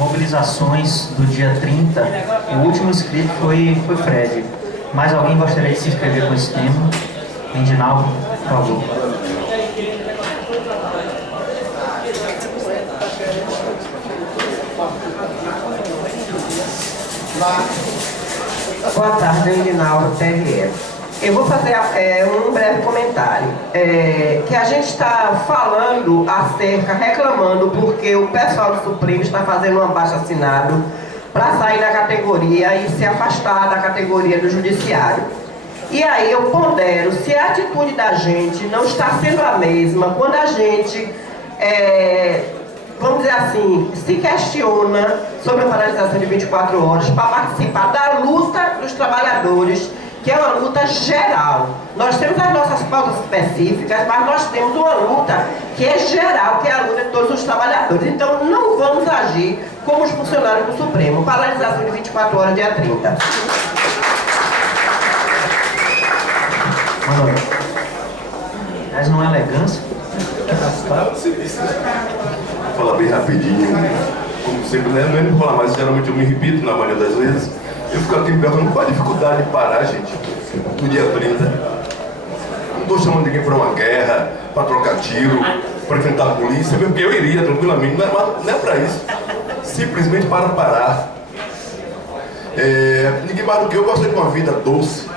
mobilizações do dia 30, o último inscrito foi Fred. Mais alguém gostaria de se inscrever com esse tema? Endinaldo, por favor. Boa tarde, Endinaldo TRE. Eu vou fazer um breve comentário. Que a gente está falando reclamando porque o pessoal do Supremo está fazendo um abaixo-assinado para sair da categoria e se afastar da categoria do Judiciário. E aí eu pondero se a atitude da gente não está sendo a mesma quando a gente, vamos dizer assim, se questiona sobre a paralisação de 24 horas para participar da luta dos trabalhadores, que é uma luta geral. Nós temos as nossas pautas específicas, mas nós temos uma luta que é geral, que é a luta de todos os trabalhadores. Então não vamos agir como os funcionários do Supremo. Paralisação de 24 horas, dia 30. Mas não é elegância? Vou falar bem rapidinho. Como sempre, não é me falar, mas geralmente eu me repito na maioria das vezes. Eu fico aqui me perguntando qual a dificuldade de parar, gente, no dia 30. Não estou chamando ninguém para uma guerra, para trocar tiro, para enfrentar a polícia, mesmo que eu iria tranquilamente, não é para isso. Simplesmente para parar. Ninguém mais do que eu gosta de uma vida doce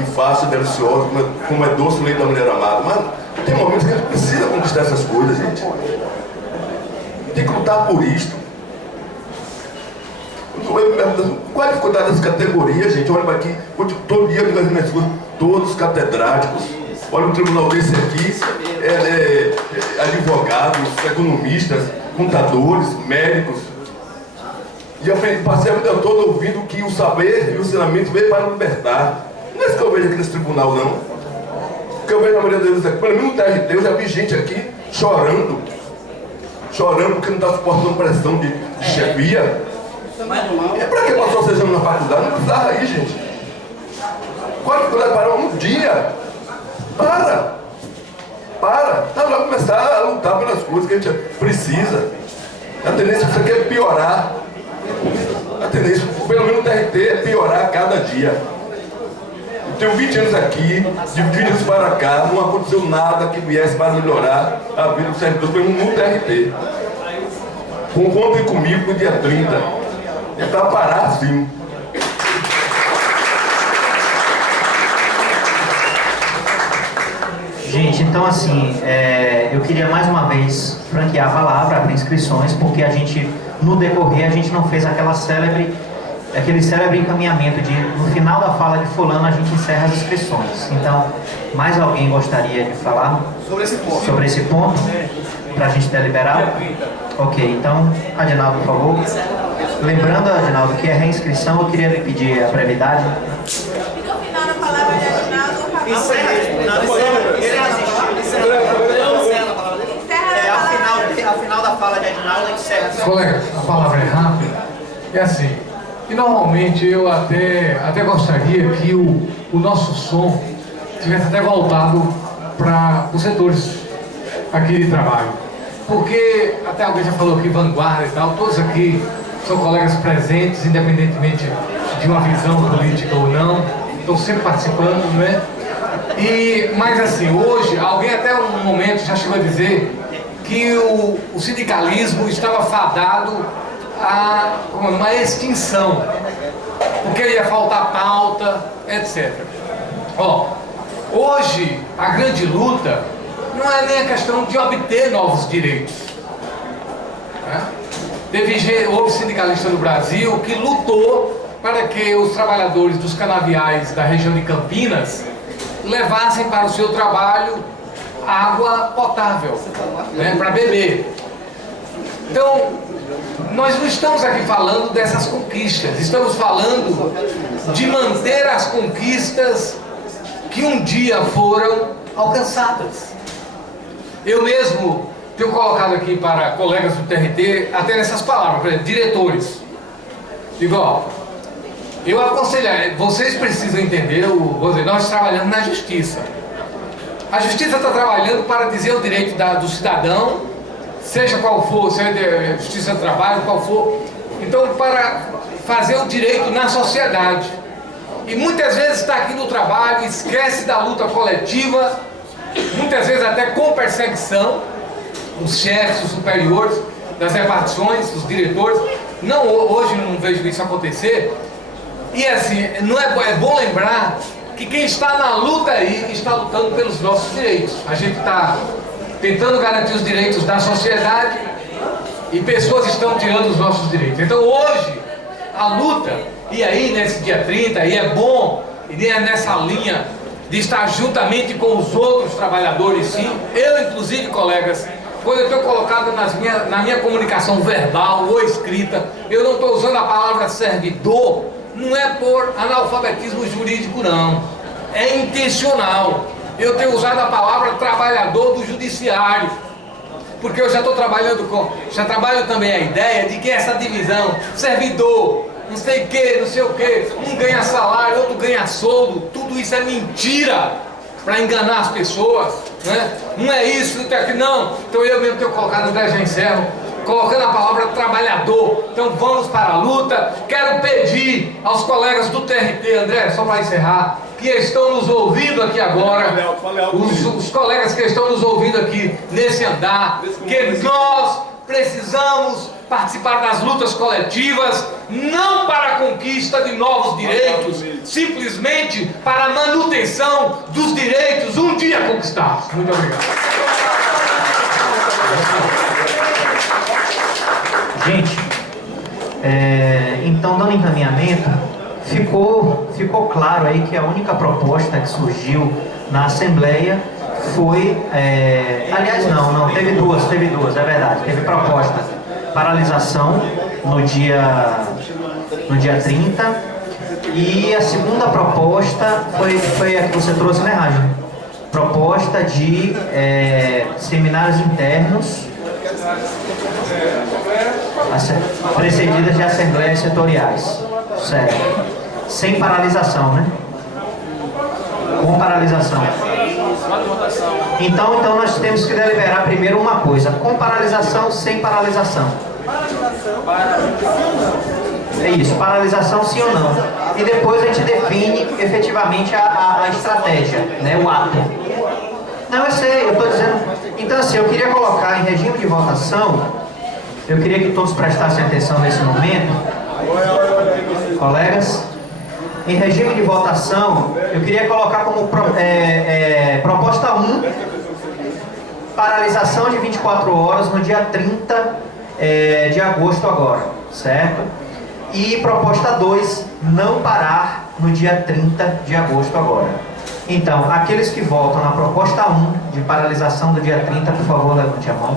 e fácil, deliciosa, como é doce o leite da mulher amada. Mas tem momentos que a gente precisa conquistar essas coisas, gente. Tem que lutar por isto. Qual a dificuldade dessa categoria, gente? Olha aqui, todo dia eu digo as minhas coisas, todos catedráticos. Olha o tribunal desse aqui, advogados, economistas, contadores, médicos. E eu passei a vida toda ouvindo que o saber e o ensinamento veio para libertar. Não é isso que eu vejo aqui nesse tribunal, não. O que eu vejo na maioria deles aqui, pelo menos no TRT, eu já vi gente aqui chorando porque não está suportando pressão de chefia. É para que passou 6 anos na faculdade? Não precisava aí, gente. Qual a dificuldade de parar um dia? Para! Tá lá começar a lutar pelas coisas que a gente precisa. A tendência disso aqui é piorar. A tendência, pelo menos no TRT, é piorar a cada dia. Eu tenho 20 anos aqui, de 20 anos para cá, não aconteceu nada que viesse para melhorar a vida dos servidores, pelo menos no TRT. Contem comigo no dia 30. É para parar sim. Gente, então assim, eu queria mais uma vez franquear a palavra para inscrições, porque a gente, no decorrer, a gente não fez aquele célebre encaminhamento de, no final da fala de fulano, a gente encerra as inscrições. Então, mais alguém gostaria de falar sobre esse ponto? Para a gente deliberar? Ok, então, Adinaldo, por favor. Lembrando, Adinaldo, que é reinscrição, eu queria lhe pedir a brevidade. E no final da palavra de Adinaldo, Ao final da fala de Adinaldo, encerra. Colega, a palavra é rápida. É assim, e normalmente eu até gostaria que o nosso som tivesse até voltado para os setores aqui de trabalho. Porque, até alguém já falou aqui, vanguarda e tal, todos aqui são colegas presentes, independentemente de uma visão política ou não, estão sempre participando, né? Mas assim, hoje, alguém até um momento já chegou a dizer que o sindicalismo estava fadado a uma extinção, porque ia faltar pauta, etc. Hoje, a grande luta não é nem a questão de obter novos direitos, né? Houve sindicalista no Brasil que lutou para que os trabalhadores dos canaviais da região de Campinas levassem para o seu trabalho água potável, né, para beber. Então, nós não estamos aqui falando dessas conquistas, estamos falando de manter as conquistas que um dia foram alcançadas. Eu mesmo tenho colocado aqui para colegas do TRT, até nessas palavras, por exemplo, diretores. Digo, eu aconselho, vocês precisam entender, nós trabalhamos na justiça. A justiça está trabalhando para dizer o direito do cidadão seja qual for, seja de justiça do trabalho, qual for. Então, para fazer o direito na sociedade. E muitas vezes está aqui no trabalho, esquece da luta coletiva, muitas vezes até com perseguição, os chefes, os superiores, das repartições, os diretores. Não, hoje não vejo isso acontecer. E assim, é bom lembrar que quem está na luta aí está lutando pelos nossos direitos. A gente está tentando garantir os direitos da sociedade e pessoas estão tirando os nossos direitos. Então hoje, a luta, e aí nesse dia 30, e é bom, e é nessa linha de estar juntamente com os outros trabalhadores, sim. Eu, inclusive, colegas, quando eu estou colocado na minha comunicação verbal ou escrita, eu não estou usando a palavra servidor, não é por analfabetismo jurídico, não. É intencional. Eu tenho usado a palavra trabalhador do judiciário, porque eu já estou trabalhando já trabalho também a ideia de que essa divisão, servidor, não sei o que, não sei o que, um ganha salário, outro ganha soldo, tudo isso é mentira para enganar as pessoas, né? Não é isso, não. Então eu mesmo tenho colocado, André, já encerro, colocando a palavra trabalhador. Então vamos para a luta. Quero pedir aos colegas do TRT, André, só para encerrar, que estão nos ouvindo aqui agora, os colegas que estão nos ouvindo aqui nesse andar, que nós precisamos participar das lutas coletivas, não para a conquista de novos direitos, simplesmente para a manutenção dos direitos um dia conquistados. Muito obrigado. Gente, então, dando encaminhamento, ficou claro aí que a única proposta que surgiu na Assembleia foi, aliás não, teve duas, é verdade, teve proposta paralisação no dia 30, e a segunda proposta foi a que você trouxe, né, Rádio? Proposta de seminários internos precedidas de assembleias setoriais, certo? Sem paralisação, né? Com paralisação. Então nós temos que deliberar primeiro uma coisa: com paralisação, sem paralisação. É isso, paralisação sim ou não. E depois a gente define efetivamente a estratégia, né? O ato. Não, eu sei, eu estou dizendo. Então assim, eu queria colocar em regime de votação, eu queria que todos prestassem atenção nesse momento. Colegas, em regime de votação, eu queria colocar como proposta 1, paralisação de 24 horas no dia 30 de agosto agora, certo? E proposta 2, não parar no dia 30 de agosto agora. Então, aqueles que votam na proposta 1 de paralisação do dia 30, por favor, levante a mão.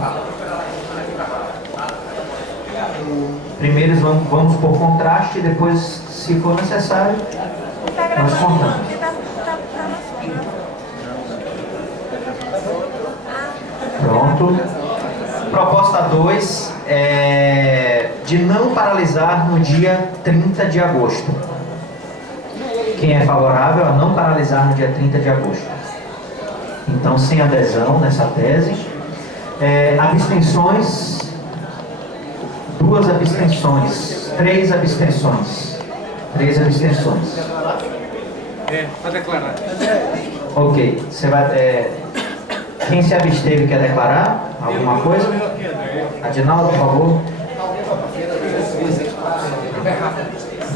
Primeiro vamos por contraste, depois, se for necessário, nós contamos. Pronto. Proposta 2 de não paralisar no dia 30 de agosto. Quem é favorável a não paralisar no dia 30 de agosto? Então, sem adesão nessa tese. Abstenções. 2 abstenções. 3 abstenções. 3 abstenções. Para declarar. Ok. Você vai, quem se absteve quer declarar alguma coisa? Adinaldo, por favor.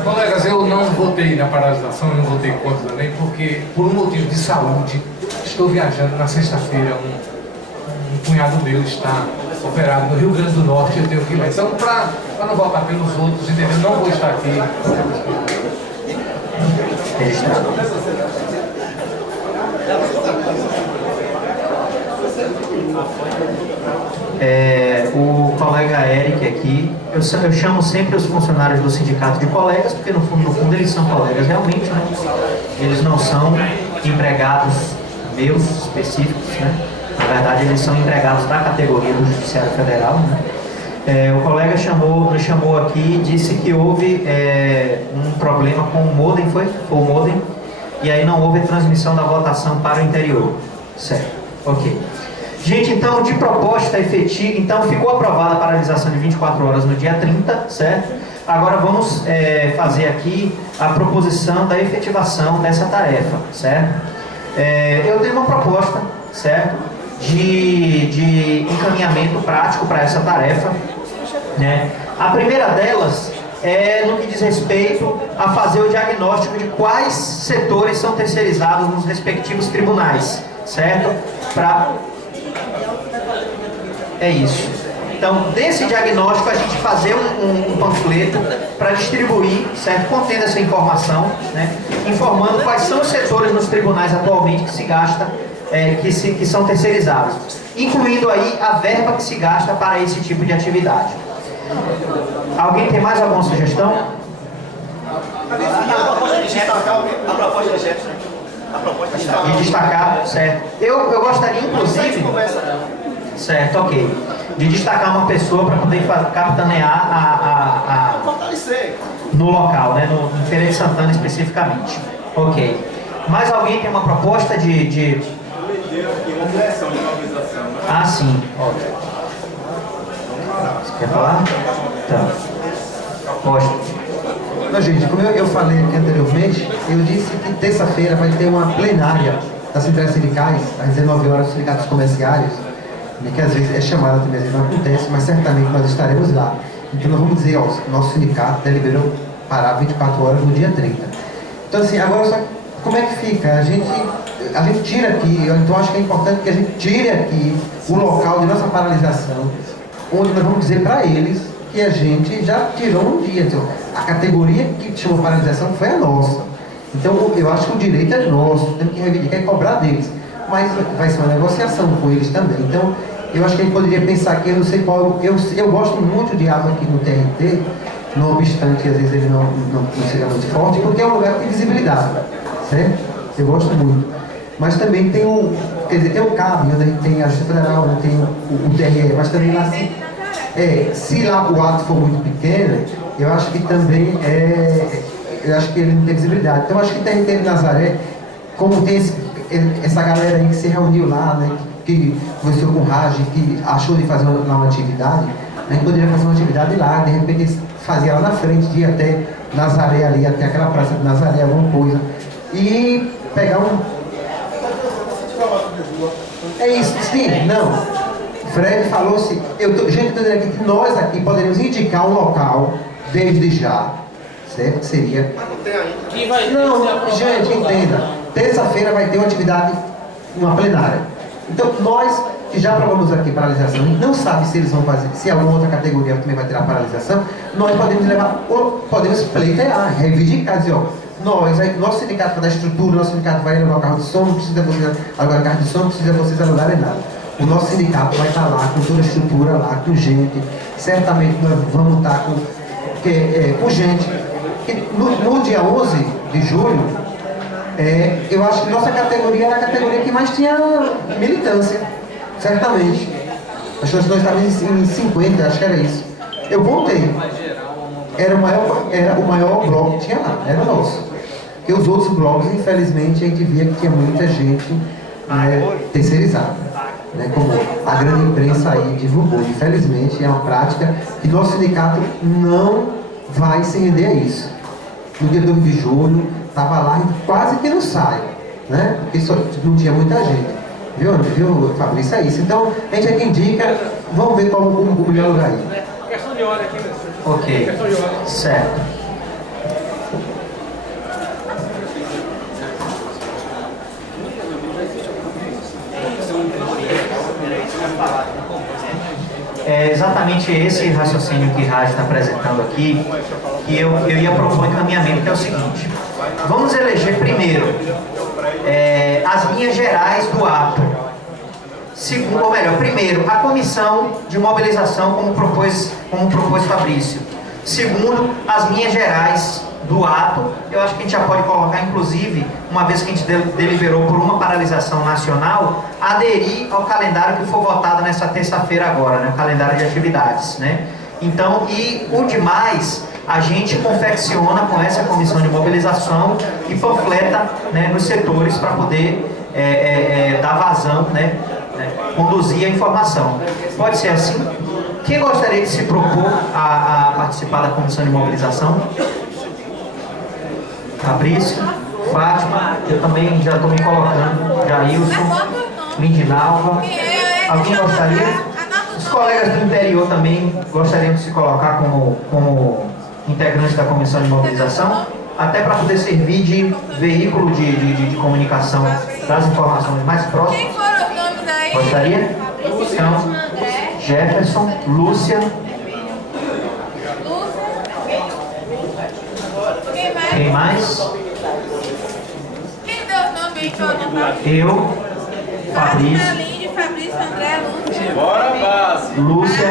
Colegas, eu não votei na paralisação, eu não votei contra também, porque por um motivo de saúde, estou viajando na sexta-feira, um cunhado meu está operado no Rio Grande do Norte, eu tenho que ir lá. Então, para não votar pelos outros, entendeu? Não vou estar aqui. O colega Eric aqui, eu chamo sempre os funcionários do sindicato de colegas, porque no fundo eles são colegas realmente, né? Eles não são empregados meus específicos, né? Na verdade, eles são empregados da categoria do Judiciário Federal, né? O colega nos chamou aqui e disse que houve um problema com o modem, foi o modem, e aí não houve transmissão da votação para o interior. Certo, ok. Gente, então, de proposta efetiva, então ficou aprovada a paralisação de 24 horas no dia 30, certo? Agora vamos fazer aqui a proposição da efetivação dessa tarefa, certo? Eu tenho uma proposta, certo? De encaminhamento prático para essa tarefa, né? A primeira delas é no que diz respeito a fazer o diagnóstico de quais setores são terceirizados nos respectivos tribunais, certo? É isso. Então, desse diagnóstico, a gente fazer um panfleto para distribuir, certo? Contendo essa informação, né? Informando quais são os setores nos tribunais atualmente que se gasta, que são terceirizados, incluindo aí a verba que se gasta para esse tipo de atividade. Alguém tem mais alguma sugestão? A proposta de destacar, certo? Eu gostaria, inclusive, certo, ok, de destacar uma pessoa para poder capitanear no local, né, no Feira de Santana especificamente. Ok. Mais alguém tem uma proposta de... Ah, sim. Ótimo. Você quer falar? Tá. Proposta. Não, gente, como eu falei aqui anteriormente, eu disse que terça-feira vai ter uma plenária das centrais sindicais, às 19 horas, dos sindicatos comerciários, que às vezes é chamada também, às vezes não acontece, mas certamente nós estaremos lá. Então nós vamos dizer, ó, nosso sindicato deliberou parar 24 horas no dia 30. Então assim, agora só como é que fica? A gente tira aqui, então acho que é importante que a gente tire aqui o local de nossa paralisação, onde nós vamos dizer para eles que a gente já tirou um dia. Então, a categoria que chamou paralisação foi a nossa. Então eu acho que o direito é nosso, temos que reivindicar e cobrar deles. Mas vai ser uma negociação com eles também. Então eu acho que a gente poderia pensar que eu não sei qual... Eu gosto muito de água aqui no TRT, não obstante às vezes ele não seja muito forte, porque é um lugar que tem visibilidade, certo? Eu gosto muito. Mas também tem tem o CAB, onde a gente tem a Justiça Federal, onde tem o TRE, mas também lá se lá o ato for muito pequeno, eu acho que também eu acho que ele não tem visibilidade. Então eu acho que o TRT de Nazaré, como tem essa galera aí que se reuniu lá, né, que conversou com o Raj, que achou de fazer uma atividade, a gente poderia fazer uma atividade lá, de repente fazia lá na frente, de ir até Nazaré ali, até aquela praça de Nazaré, alguma coisa, e pegar É isso, sim, não. Fred falou assim, gente, eu estou dizendo aqui que nós aqui poderíamos indicar um local desde já, certo? Seria... Não, gente, entenda. Terça-feira vai ter uma atividade, uma plenária. Então, nós que já aprovamos aqui paralisação, não sabe se eles vão fazer, se alguma outra categoria também vai ter a paralisação, nós podemos levar, ou podemos pleitear, reivindicar, dizer, ó, nosso sindicato vai dar estrutura, nosso sindicato vai levar o carro de som, não precisa vocês alugar carro de som, não precisa vocês alugarem nada. O nosso sindicato vai estar lá com toda a estrutura, lá com gente, certamente nós vamos estar com gente. No dia 11 de julho, eu acho que nossa categoria era a categoria que mais tinha militância, certamente. Acho que nós estávamos em 50, acho que era isso. Eu contei. Era o maior bloco que tinha lá, era o nosso. Porque os outros blocos, infelizmente, a gente via que tinha muita gente terceirizada. Né, como a grande imprensa aí divulgou. Infelizmente, é uma prática que nosso sindicato não vai se render a isso. No dia 2 de julho, estava lá e quase que não sai, né? Porque só não tinha muita gente. Viu, Fabrício? É isso. Então, a gente aqui indica, vamos ver qual o melhor lugar aí. Questão de hora aqui, meu senhor. Ok, Questão de hora. certo. É exatamente esse raciocínio que Raj está apresentando aqui, que eu ia propor encaminhamento, que é o seguinte: vamos eleger primeiro as linhas gerais do ato. Segundo, ou melhor, primeiro, a comissão de mobilização, como propôs Fabrício. Segundo, as linhas gerais do ato. Eu acho que a gente já pode colocar, inclusive, uma vez que a gente deliberou por uma paralisação nacional, aderir ao calendário que for votado nessa terça-feira agora, né? O calendário de atividades, né? Então, e o demais, a gente confecciona com essa comissão de mobilização e panfleta, né, nos setores para poder dar vazão, né, conduzir a informação. Pode ser assim? Quem gostaria de se propor a participar da comissão de mobilização? Fabrício, Fátima, eu também já estou me colocando, Jailson, Lindinalva. Alguém gostaria? Os colegas do interior também gostariam de se colocar como integrantes da comissão de mobilização, até para poder servir de veículo de comunicação das informações mais próximas. Quem foram os nomes aí? Gostaria? Então, Jefferson, Lúcia. Quem mais? Quem deu os nomes aí que eu não Eu, Fabrício, Fabrício, André, Lúcia. Bora, base. Lúcia,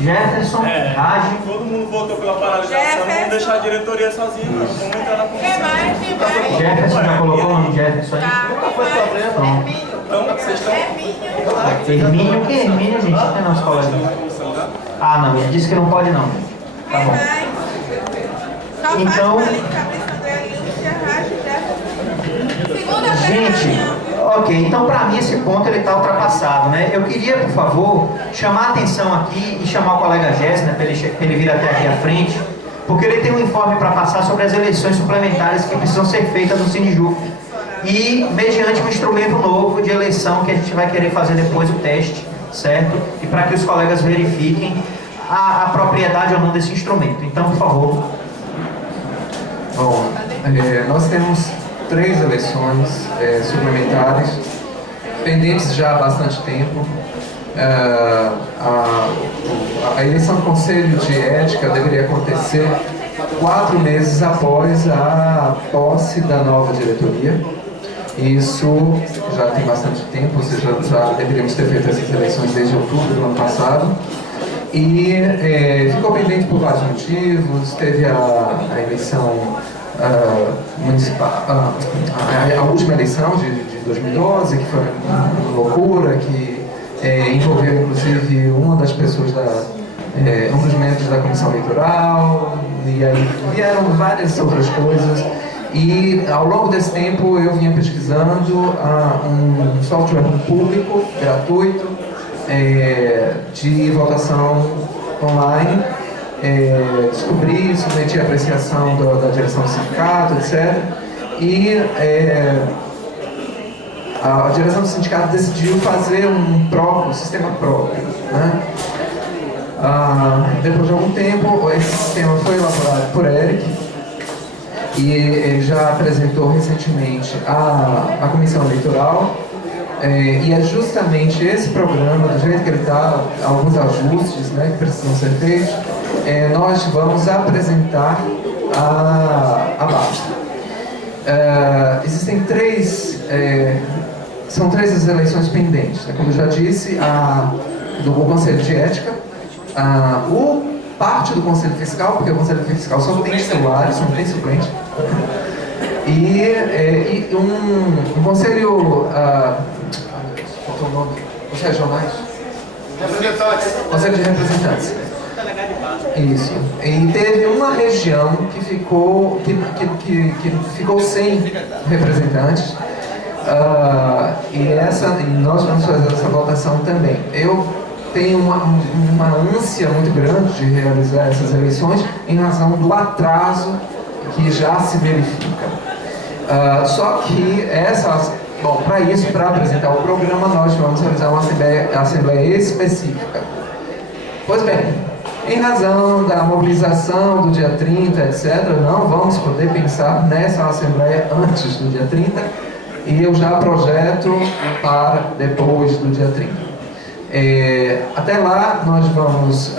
Jefferson, Ragi. Todo mundo votou pela paralisação, não vamos deixar a diretoria sozinha, não. Vamos entrar na Quem comissão. mais? Quem mais? Jefferson, já colocou o nome de Jefferson aí? Nunca foi problema. Então, vocês estão... Hermínio, que é Hermínio, gente? Não tem nosso colega. Ah, não, ele disse que não pode não. Tá bom. Então, gente, ok, então para mim esse ponto ele está ultrapassado, né? Eu queria, por favor, chamar a atenção aqui e chamar o colega Jéssica para ele vir até aqui à frente, porque ele tem um informe para passar sobre as eleições suplementares que precisam ser feitas no Sindijuc e mediante um instrumento novo de eleição que a gente vai querer fazer depois o teste, certo? E para que os colegas verifiquem a propriedade ou não desse instrumento. Então, por favor. Bom, nós temos 3 eleições suplementares, pendentes já há bastante tempo. A eleição do Conselho de Ética deveria acontecer 4 meses após a posse da nova diretoria. Isso já tem bastante tempo, ou seja, já deveríamos ter feito essas eleições desde outubro do ano passado. E ficou pendente por vários motivos. Teve a eleição municipal, a última eleição de 2012, que foi uma loucura, que envolveu inclusive uma das pessoas um dos membros da comissão eleitoral, e aí vieram várias outras coisas. E ao longo desse tempo eu vinha pesquisando um software público, gratuito, de votação online. Descobri, submeti a apreciação da direção do sindicato, etc. E a direção do sindicato decidiu fazer um sistema próprio, né? Depois de algum tempo, esse sistema foi elaborado por Eric e ele já apresentou recentemente à comissão eleitoral. E é justamente esse programa, do jeito que ele está, alguns ajustes, né, que precisam ser feitos, nós vamos apresentar a base. Existem são 3 as eleições pendentes, né? Como eu já disse, do Conselho de Ética, parte do Conselho Fiscal, porque o Conselho Fiscal só tem titulares, não tem suplente, e um Conselho... qual é o nome? Os regionais? Representantes. Conselho de Representantes. Isso. E teve uma região que ficou sem representantes. E nós vamos fazer essa votação também. Eu tenho uma ânsia muito grande de realizar essas eleições em razão do atraso que já se verifica. Só que bom, para isso, para apresentar o programa, nós vamos realizar uma assembleia específica. Pois bem, em razão da mobilização do dia 30, etc., não vamos poder pensar nessa assembleia antes do dia 30, e eu já projeto para depois do dia 30. Até lá, nós vamos...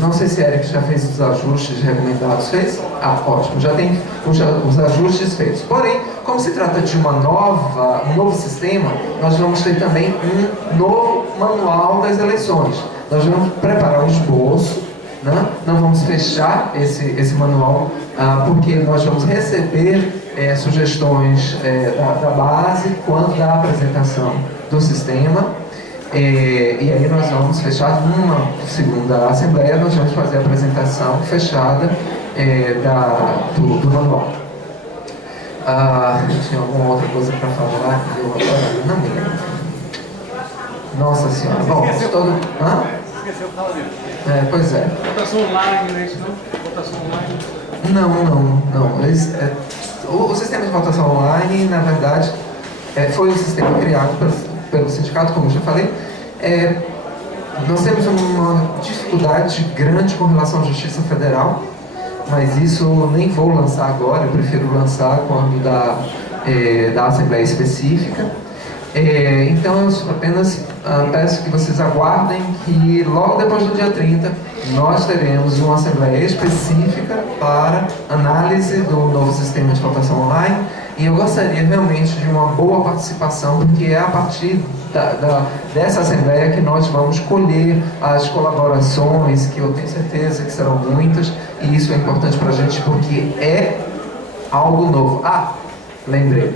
não sei se Eric já fez os ajustes recomendados. Fez? Ótimo, já tem os ajustes feitos. Porém, como se trata de um novo sistema, nós vamos ter também um novo manual das eleições. Nós vamos preparar um esboço, né? Não vamos fechar esse manual, porque nós vamos receber sugestões da base quanto da apresentação do sistema. E aí nós vamos fechar numa segunda assembleia, nós vamos fazer a apresentação fechada do manual. Tinha alguma outra coisa para falar que eu agora não me lembro. Nossa Senhora. Bom, todo... Hã? Esqueceu de falar disso. Pois é. Votação online, não é isso não? Votação online? Não. O sistema de votação online, na verdade, foi um sistema criado pelo sindicato, como eu já falei. Nós temos uma dificuldade grande com relação à Justiça Federal, mas isso nem vou lançar agora, eu prefiro lançar quando da Assembleia Específica. Então eu apenas peço que vocês aguardem que logo depois do dia 30 nós teremos uma Assembleia Específica para análise do novo sistema de votação online, e eu gostaria realmente de uma boa participação, porque é a partir dessa Assembleia que nós vamos colher as colaborações, que eu tenho certeza que serão muitas, e isso é importante para a gente porque é algo novo. Lembrei.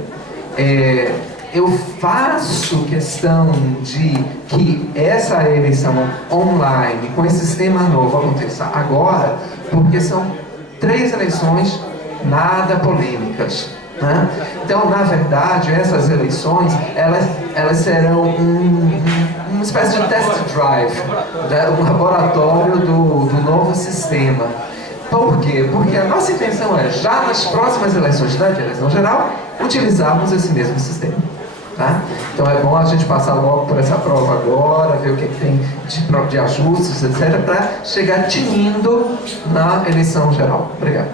Eu faço questão de que essa eleição online, com esse sistema novo, aconteça agora, porque são 3 eleições nada polêmicas, né? Então, na verdade, essas eleições, elas serão uma espécie de test drive, um laboratório do novo sistema. Por quê? Porque a nossa intenção é, já nas próximas eleições de eleição geral, utilizarmos esse mesmo sistema. Tá? Então é bom a gente passar logo por essa prova agora, ver o que tem de ajustes, etc., para chegar tinindo na eleição geral. Obrigado.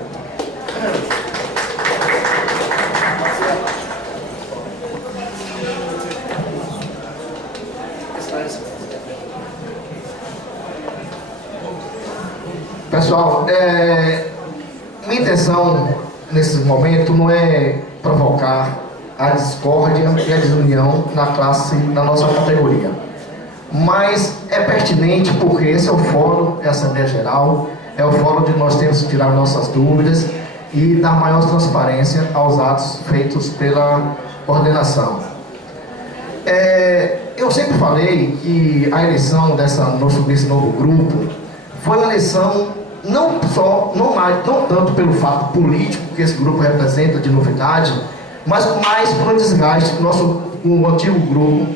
Pessoal, minha intenção nesse momento não é provocar a discórdia e a desunião na nossa categoria. Mas é pertinente porque esse é o fórum, é a Assembleia Geral, é o fórum de nós temos que tirar nossas dúvidas e dar maior transparência aos atos feitos pela coordenação. Eu sempre falei que a eleição desse novo grupo foi uma eleição não tanto pelo fato político que esse grupo representa de novidade, mas mais pelo desgaste que o antigo grupo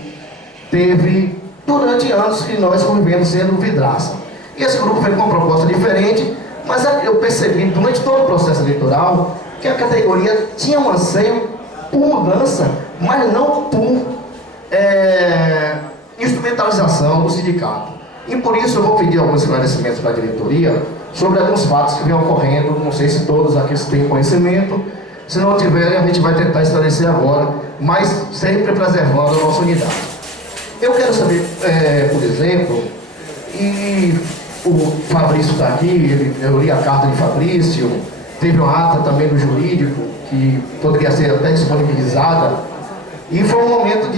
teve durante anos que nós convivemos sendo vidraça. E esse grupo veio com uma proposta diferente, mas eu percebi durante todo o processo eleitoral que a categoria tinha um anseio por mudança, mas não por instrumentalização do sindicato. E por isso eu vou pedir alguns esclarecimentos para a diretoria sobre alguns fatos que vêm ocorrendo, não sei se todos aqui têm conhecimento. Se não tiverem, a gente vai tentar esclarecer agora, mas sempre preservando a nossa unidade. Eu quero saber, por exemplo, e o Fabrício está aqui, eu li a carta de Fabrício, teve uma ata também do jurídico, que poderia ser até disponibilizada, e foi um momento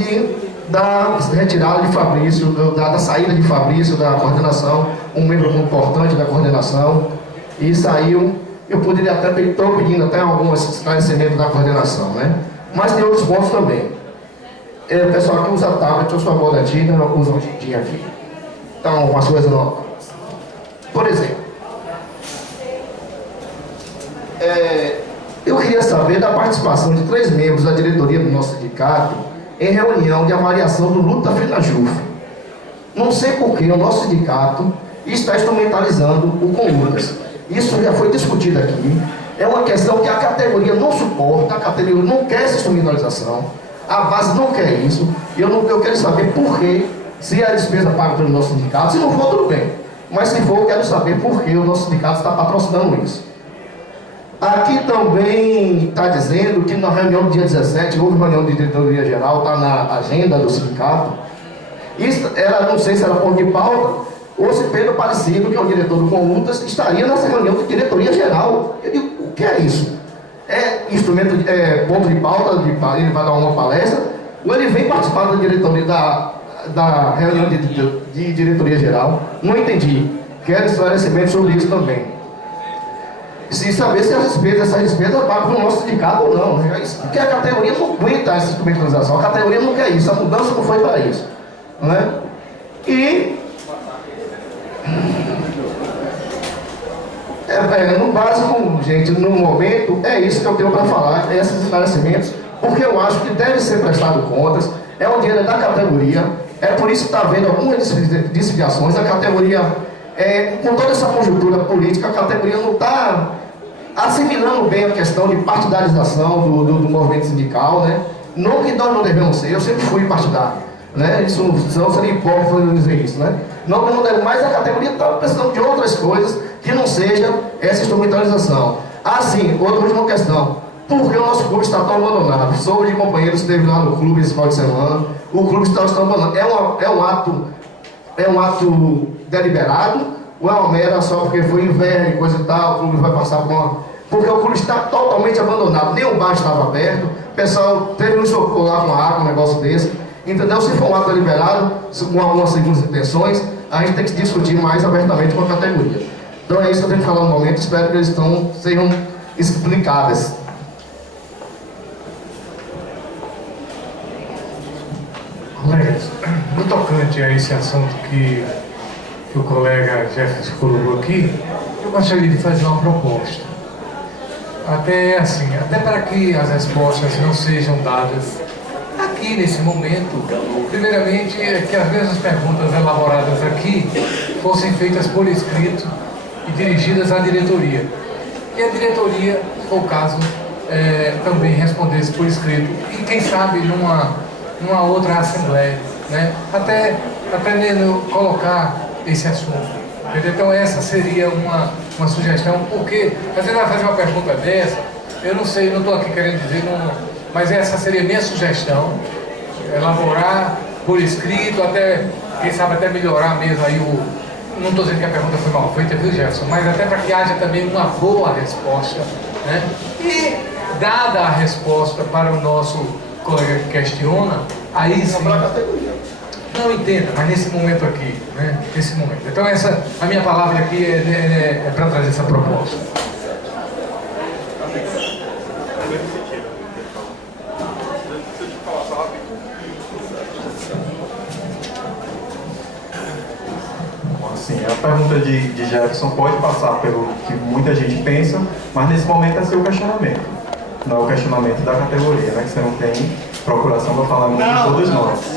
da retirada de Fabrício, da saída de Fabrício da coordenação, um membro importante da coordenação, e saiu. Eu poderia até estou pedindo até alguns esclarecimentos da coordenação, né? Mas tem outros pontos também. O pessoal que usa tablet, eu sou a moda antiga, usa hoje em dia aqui. Então, umas coisas novas. Por exemplo, eu queria saber da participação de 3 membros da diretoria do nosso sindicato em reunião de avaliação do luto da FENAJUF. Não sei por que o nosso sindicato está instrumentalizando o Conlutas. Isso já foi discutido aqui. É uma questão que a categoria não suporta, a categoria não quer essa instrumentalização, a base não quer isso. Eu quero saber por que, se a despesa paga pelo nosso sindicato, se não for, tudo bem. Mas se for, eu quero saber por que o nosso sindicato está patrocinando isso. Aqui também está dizendo que na reunião do dia 17, houve reunião de diretoria geral, está na agenda do sindicato. Isso era, não sei se era ponto de pauta, ou se Pedro Aparecido, que é o diretor do Conlutas, estaria nessa reunião de diretoria geral. Eu digo, o que é isso? É instrumento, ponto de pauta, ele vai dar uma palestra, ou ele vem participar da diretoria, da reunião de diretoria geral? Não entendi. Quero esclarecimento sobre isso também. Se saber se essas despesas pagam para o nosso sindicato ou não. Porque a categoria não aguenta essa instrumentalização, a categoria não quer isso, a mudança não foi para isso. Não é? E No básico, gente, no momento, é isso que eu tenho para falar, esses esclarecimentos, porque eu acho que deve ser prestado contas, é um dinheiro da categoria, é por isso que está havendo algumas desviações, a categoria, com toda essa conjuntura política, a categoria não está assimilando bem a questão de partidarização do movimento sindical, né? Não que nós não devemos ser, eu sempre fui partidário, né? Isso não seria hipócrita dizer isso, né? Não, mas a categoria está precisando de outras coisas que não seja essa instrumentalização. Assim, outra última questão. Por que o nosso clube está tão abandonado? Soube de companheiros que esteve lá no clube esse final de semana. O clube está abandonado. É um ato deliberado? Ou é uma mera só porque foi inverno e coisa e tal, o clube vai passar por uma... Porque o clube está totalmente abandonado. Nem o bar estava aberto. O pessoal teve um isopor lá com água, um negócio desse. Entendeu? Se for um ato deliberado, com algumas segundas intenções, a gente tem que discutir mais abertamente com a categoria. Então é isso que eu tenho que falar no momento. Espero que eles sejam explicadas. Colegas, no tocante a esse assunto que o colega Jefferson colocou aqui, eu gostaria de fazer uma proposta. Até para que as respostas não sejam dadas aqui nesse momento. Primeiramente, é que as mesmas perguntas elaboradas aqui fossem feitas por escrito e dirigidas à diretoria. E a diretoria, se for o caso, também respondesse por escrito. E quem sabe numa outra assembleia, né? Até colocar esse assunto. Entendeu? Então essa seria uma sugestão, porque às vezes vai fazer uma pergunta dessa, eu não sei, não estou aqui querendo dizer, mas essa seria a minha sugestão, elaborar por escrito, até, quem sabe até melhorar mesmo aí não estou dizendo que a pergunta foi mal feita, viu, Jefferson, mas até para que haja também uma boa resposta, né? E dada a resposta para o nosso colega que questiona, aí sim... Não entenda, mas nesse momento aqui, né? Nesse momento. Então a minha palavra aqui é para trazer essa proposta. Assim, a pergunta de Jefferson pode passar pelo que muita gente pensa, mas nesse momento é seu questionamento, não é o questionamento da categoria, né? Que você não tem procuração para falar muito de todos nós.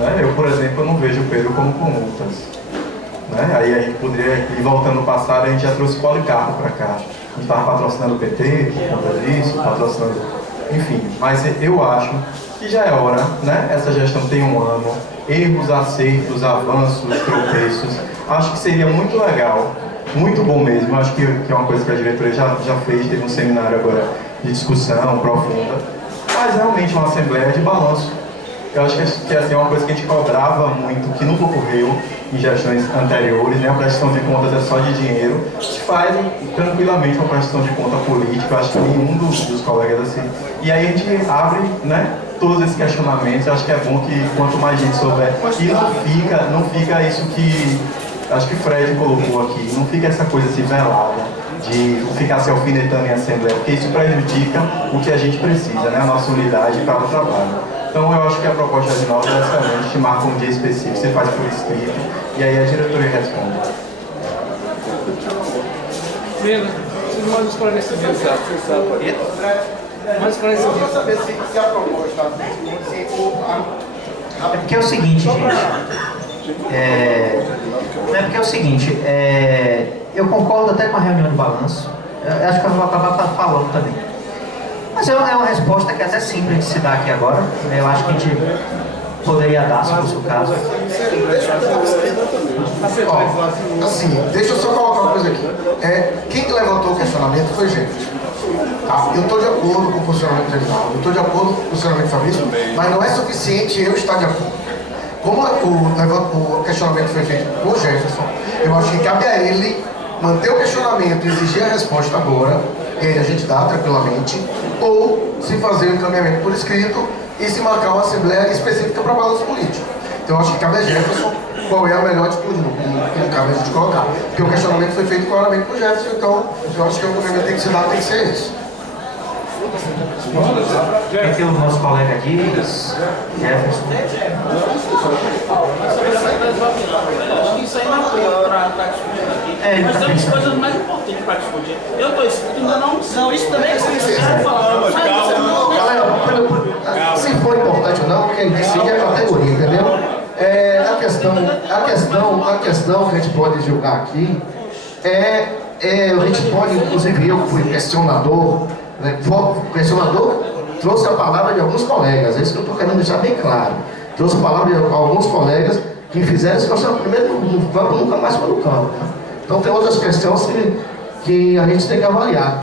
Né? Eu, por exemplo, não vejo o Pedro como com multas. Né? Aí a gente poderia ir voltando no passado, a gente já trouxe Policarpo para cá. A gente estava patrocinando o PT por conta disso, patrocinando... Enfim, mas eu acho que já é hora, né? Essa gestão tem um ano, erros, acertos, avanços, tropeços. Acho que seria muito legal, muito bom mesmo. Acho que é uma coisa que a diretoria já fez, teve um seminário agora de discussão profunda. Mas realmente uma assembleia de balanço. Eu acho que assim, é uma coisa que a gente cobrava muito, que nunca ocorreu em gestões anteriores, né? A prestação de contas é só de dinheiro. A gente faz tranquilamente uma prestação de conta política, eu acho que nenhum dos colegas assim. E aí a gente abre, né, todos esses questionamentos. Eu acho que é bom que quanto mais gente souber, e não fica isso que acho que o Fred colocou aqui, não fica essa coisa assim velada, de ficar se alfinetando em assembleia, porque isso prejudica o que a gente precisa, né? A nossa unidade para o trabalho. Então eu acho que a proposta de nós é excelente, te marca um dia específico, você faz por escrito, e aí a diretoria responde. Breno, preciso mais esclarecimento, mais esclarecimento. Saber se a proposta é porque é o seguinte, gente. Porque é o seguinte, eu concordo até com a reunião de balanço. Eu acho que eu vou acabar falando também. Mas é uma resposta que é até simples de se dar aqui agora. Eu acho que a gente poderia dar, se fosse o caso. Assim, deixa eu só colocar uma coisa aqui. Quem levantou o questionamento foi gente. Tá? Eu estou de acordo com o funcionamento de Reinaldo, eu estou de acordo com o funcionamento de Fabrício, mas não é suficiente eu estar de acordo. Como o questionamento foi feito por Jefferson, eu acho que cabe a ele manter o questionamento e exigir a resposta agora, e aí a gente dá tranquilamente, ou se fazer o encaminhamento por escrito e se marcar uma assembleia específica para balanço político. Então eu acho que cabe a Jefferson qual é a melhor atitude, não cabe a gente colocar. Porque o questionamento foi feito claramente por Jefferson, então eu acho que o encaminhamento tem que ser dado, tem que ser esse. Quem tem o nosso colega aqui, Jefferson. Acho que isso aí não é pra discutir aqui. Mas tem umas coisas mais importantes pra discutir. Eu tô estudando não, isso também é essencial. Galera, se for importante ou não, quem decide é a categoria, entendeu? A questão que a gente pode julgar aqui a gente pode, inclusive eu que fui questionador, né? O questionador trouxe a palavra de alguns colegas, é isso que eu estou querendo deixar bem claro. Trouxe a palavra de alguns colegas que fizeram esse questionamento primeiro no campo, nunca mais foi no campo. Tá? Então tem outras questões que a gente tem que avaliar.